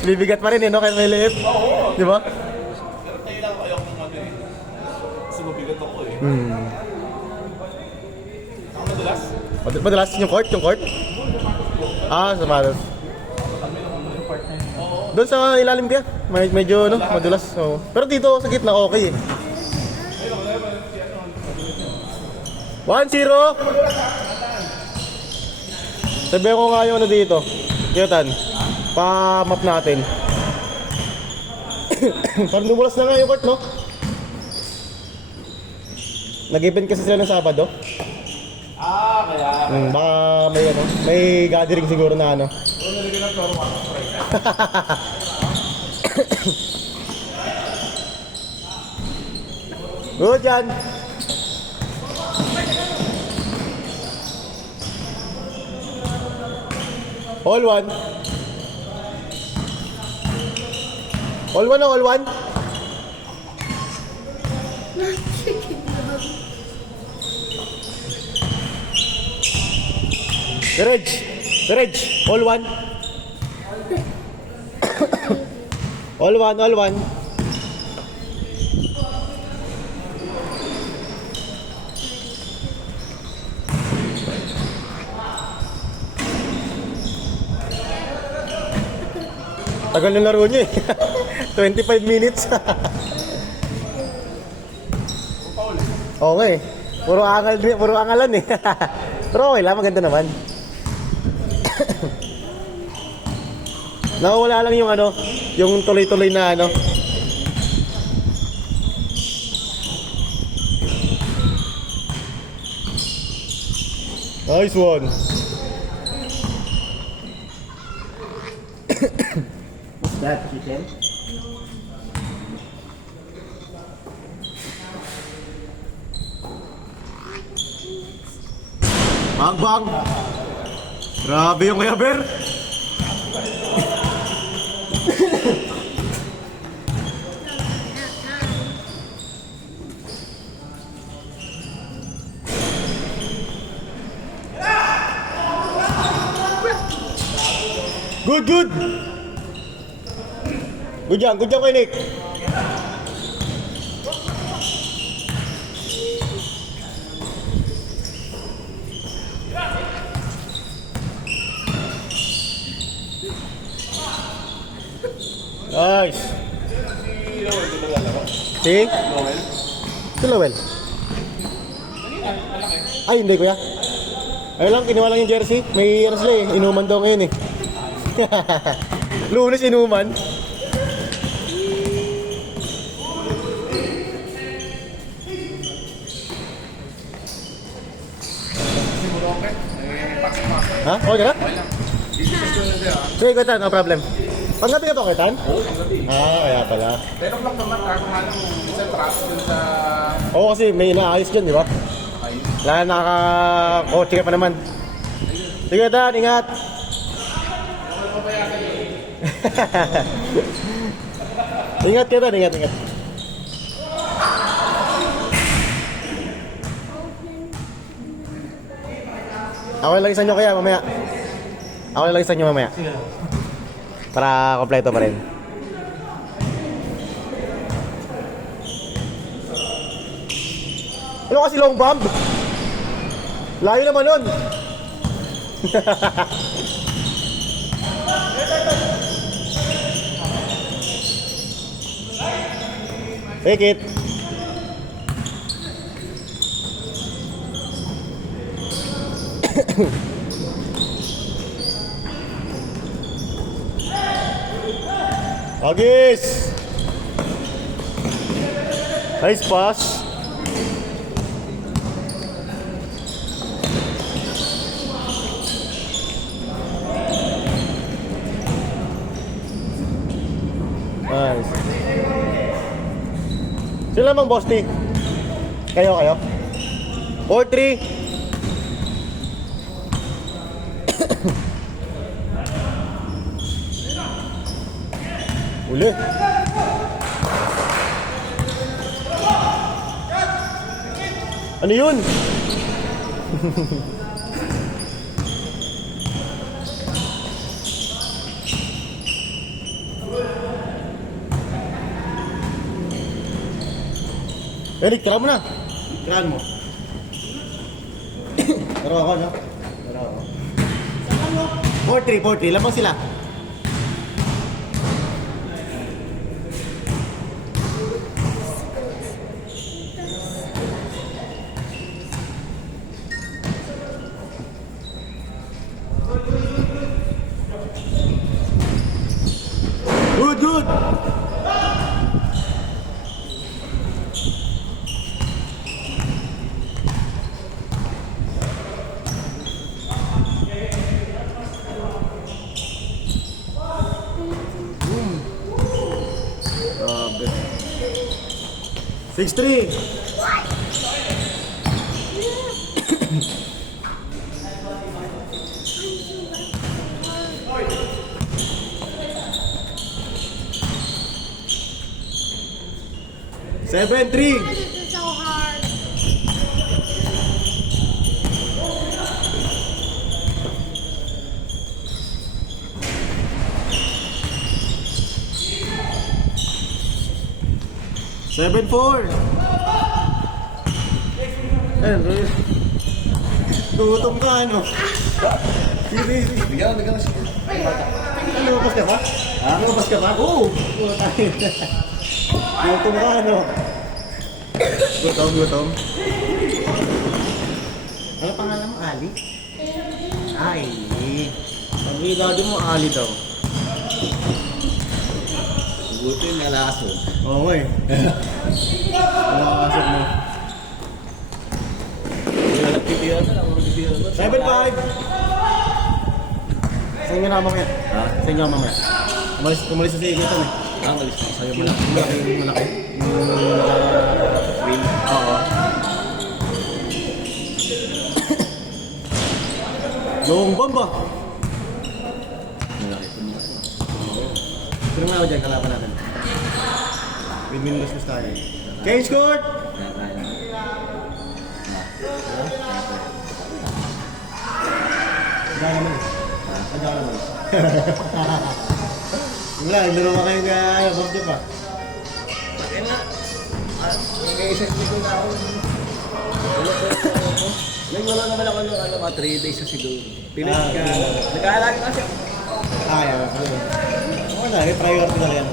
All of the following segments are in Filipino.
Bibigat pa rin, no? Kahit may liit. Oo. Di ba? Pero tayo lang kayo ng ano eh. Kasi mabigat ako eh. Ako madalas? Madalas yung court? Yung court? Ah, sa malas. Doon sa ilalim kaya, medyo no, madulas. So. Pero dito sa gitna okay eh. 1-0. Sabihan ko nga yung ano dito. Kiyatan. Pa-map natin. Parang dumulas na nga yung court, no? Nag-event kasi sila ng Sabado. Ah, kaya. Baka may ano, may gathering siguro na ano. Oo, nalagyan ng toro ako. Good yan. All one. All one o all one? Courage. All one. All one. Tagal ng laro niya eh. 25 minutes. Oo nga eh. Puro angalan eh. Pero okay lang, maganda naman. Nawawala lang yung ano, yung tuloy-tuloy na ano. Nice one. What's that, chicken? Bang! Grabe yung Kuya Ber. Good! Good yan kay Nick. Nice. Si? Si Lowell. Ay, hindi kuya. Ayun lang, kinuha lang yung jersey. May ano sila eh, inuman daw ngayon eh. Lunes inuman. Ha? Okay ka na? Sige, Kwetan, no problem. Panggabi na to, Kwetan? Ah, kaya pala. 10 o'clock naman, kako nga lang isang traffic dun sa... Oo, kasi may inaayos dyan, di ba? Wala, nakaka-kotse ka pa naman. Sige, Dan, ingat! Ingat ka, Dan, ingat. Ako lang isa nyo kaya mamaya. Ako lang isa nyo mamaya. Para kompleto pa rin. Ano kasi long bomb? Layo naman nun. Take it. Agis! Nice pass. Nice. Sila mang boss ni? Kayo? 4-3. Uli. Ano yun? Eric, tara mo na. Tirahan mo. Tara ako, no? Tara ako. 4-3, lamang sila. Good! Grabe. 6-3. Seven, three. This is so hard. Seven, four. Gutom ka, ano? Sige. Bigyan ka siya. Lumabas ka ba? Ha? Lumabas ka ba? Oo! Gutom ka, ano? Gutom. Ano pangalan mo? Ali? Ay. Sabi ni daddy mo, Ali daw. Buti yung nalaso. Oo nga eh. Nakakasok mo. Nagtitira na lang. 7-5! Sa inyo na mamaya. Ha? Sa inyo mamaya. Umalis sa sige ito eh. Malis na. Sa'yo malaki. Malaki. Win. Oo. Long bomb ba? Malaki. Sino nga ako dyan, kalaban natin. Win-win-lose tayo. Cage court! Kaya naman eh. Kaya naman. Wala, hindi naman kayong kaya bomb pa. Bakit na? Nag-iisip ko na ako. Wala naman ako mga 3 days sa siguro. Pilit ka. Nag-aalala ka siya. Kaya. Wala, priority na yan.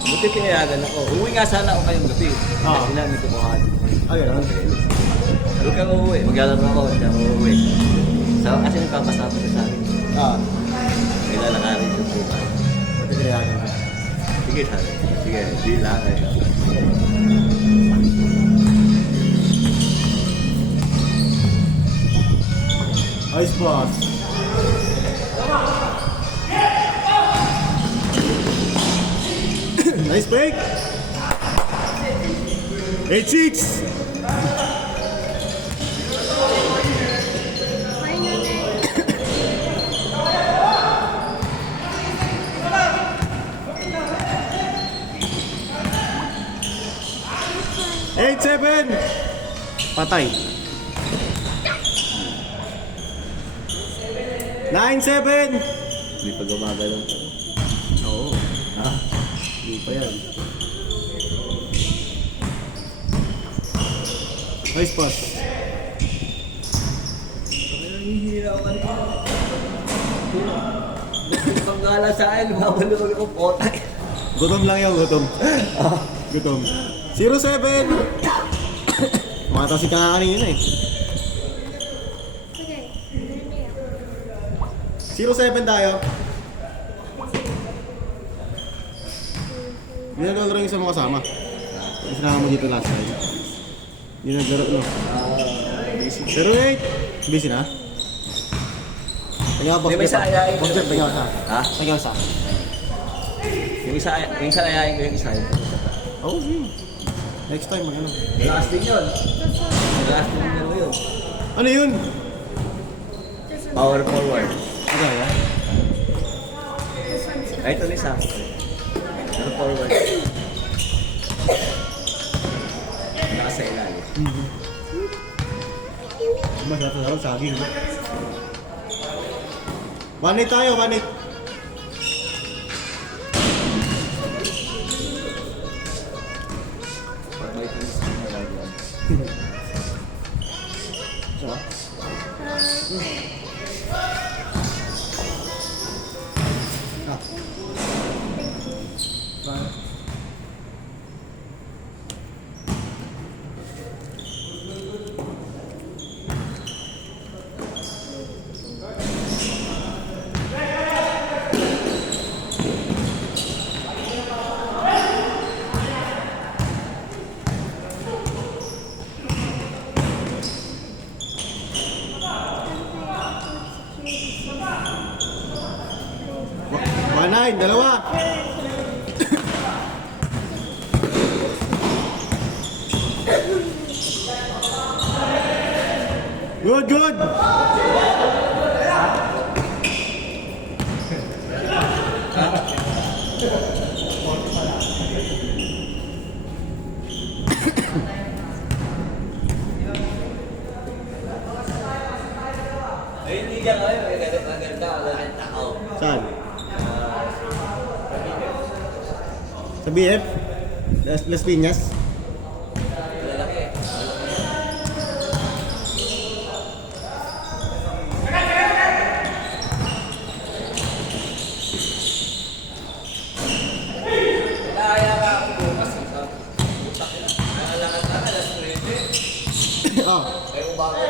Buti pinayagan ako. Uwi nga sana ako kayong gabi. Ah. Kasi namin kumuhaan. Ay, gano'n. Huwag kang uuwi. Maglalaro ako. Hindi ako uuwi. So, kasi nagpapasama ka sa akin. May lalakarin sa buka. Pati kinayagan ka. Sige, sabi. Sige, di lang. Ice box. Nice break. 8-6. Eight, 7. Patay. 9-7. Hindi pa gumagalaw. Oo. Ha? Hindi pa yan. Nice pass. Nahihira ako kanina. Panggala sa akin, mabalawag ako potay. Gutom lang yan, gutom. Gutom. 0-7. Matasik ka nga kanina eh. Okay. Hindi ako. 0-7 tayo. Hindi naglaro yung isa mo kasama. Yung sinama mo dito last time. Hindi naglaro, no? 0-8. Busy na? Tagyan ka, boss. May isa ayain. Boss, tagyan ka sa. Ha? Tagyan ka sa. Yung isa ayayin ko yung isa. Oo, sige. Next time, mag-ano. Last din yun. Last din yun. Ano yun? Power forward. Ano ya? This one's Ay, ito isa. Power forward. Nasa ilalim. Masarap na lang, saging. 1-8 tayo, 1-8. Pag may 9, dalawa. Good, good. Ay, hindi ka kayo. Maganda ang tao. Saan? Sa BF? Las Piñas? Lalaki. Kaya ka ako bukas. Utak na. Nakalakad na, alas 9. Ah. Ay, umaga.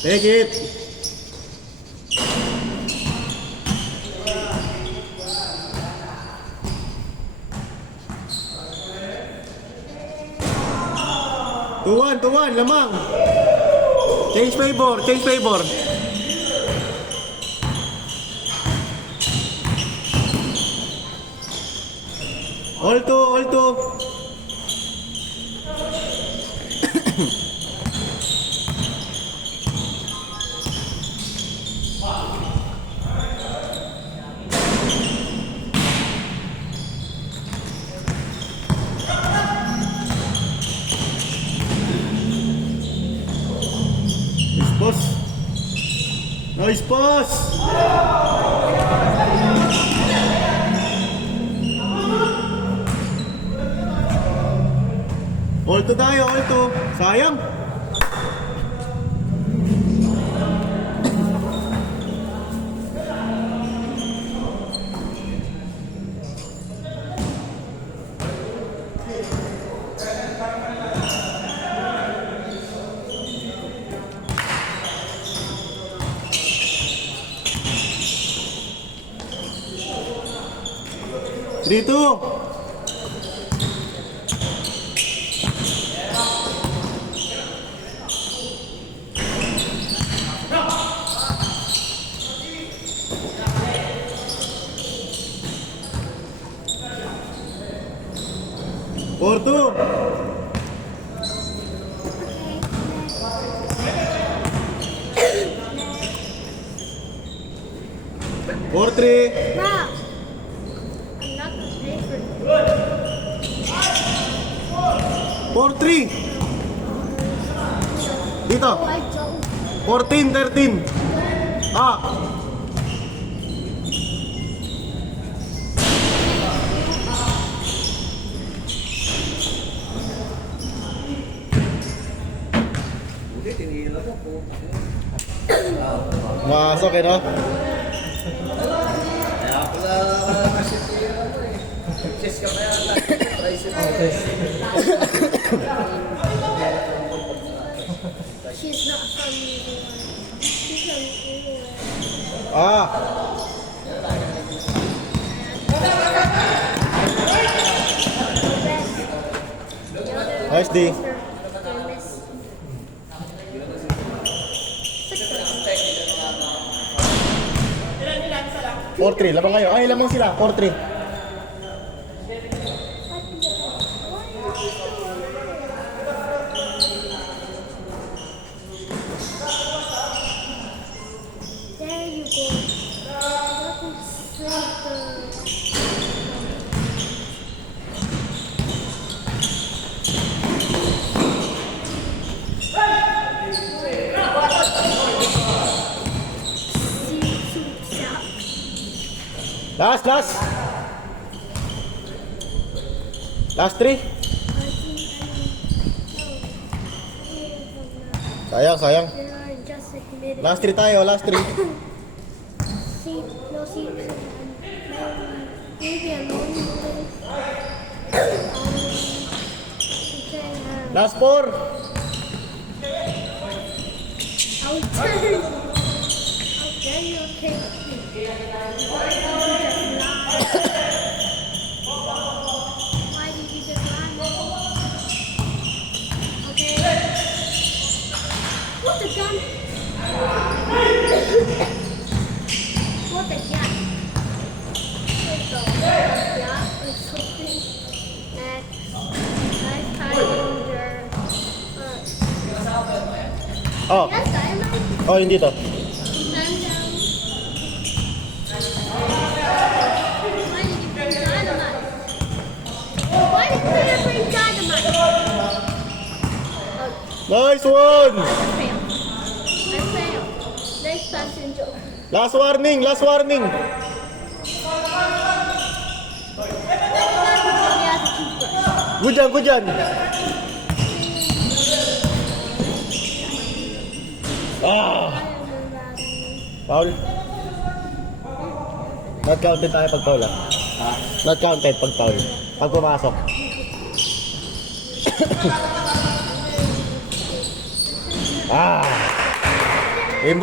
Take it. Tuwan, lamang. Change favor, change favor. All two. Nice pass! Alto tayo, alto. Sayang. Dito. Porto. Four three. Rob, I'm not gonna pay for it. 4-3. Dito. Oh, I don't. 14-13. Ah. Hindi, tinigil ako po. Masok eh, no? Kaya pala kasi ano eh. Chess ka pa yata. She's not from New Zealand. She's from England. Ah. Nice D. 4-3, labang kayo. Ay, lamang sila. 4-3. There you go. Welcome to Center. Last. Last 3. Sayang. Last 3 tayo, last 3. Maybe alone. Last 4. I'll turn. Okay, okay. Why did you just lie? Okay. What the gun? Oh, Yes, dynamite. oh, hindi to. Stand down. Why did you bring dynamite? Why did you bring dynamite? Oh, Nice one! I failed. I failed. Next passenger. Last warning, last warning. He has a toothbrush. Good yan, good yan. Ah, foul. Not counted tayo pag foul, ah. Not counted pag foul. Pag pumasok. Ah. Game ball.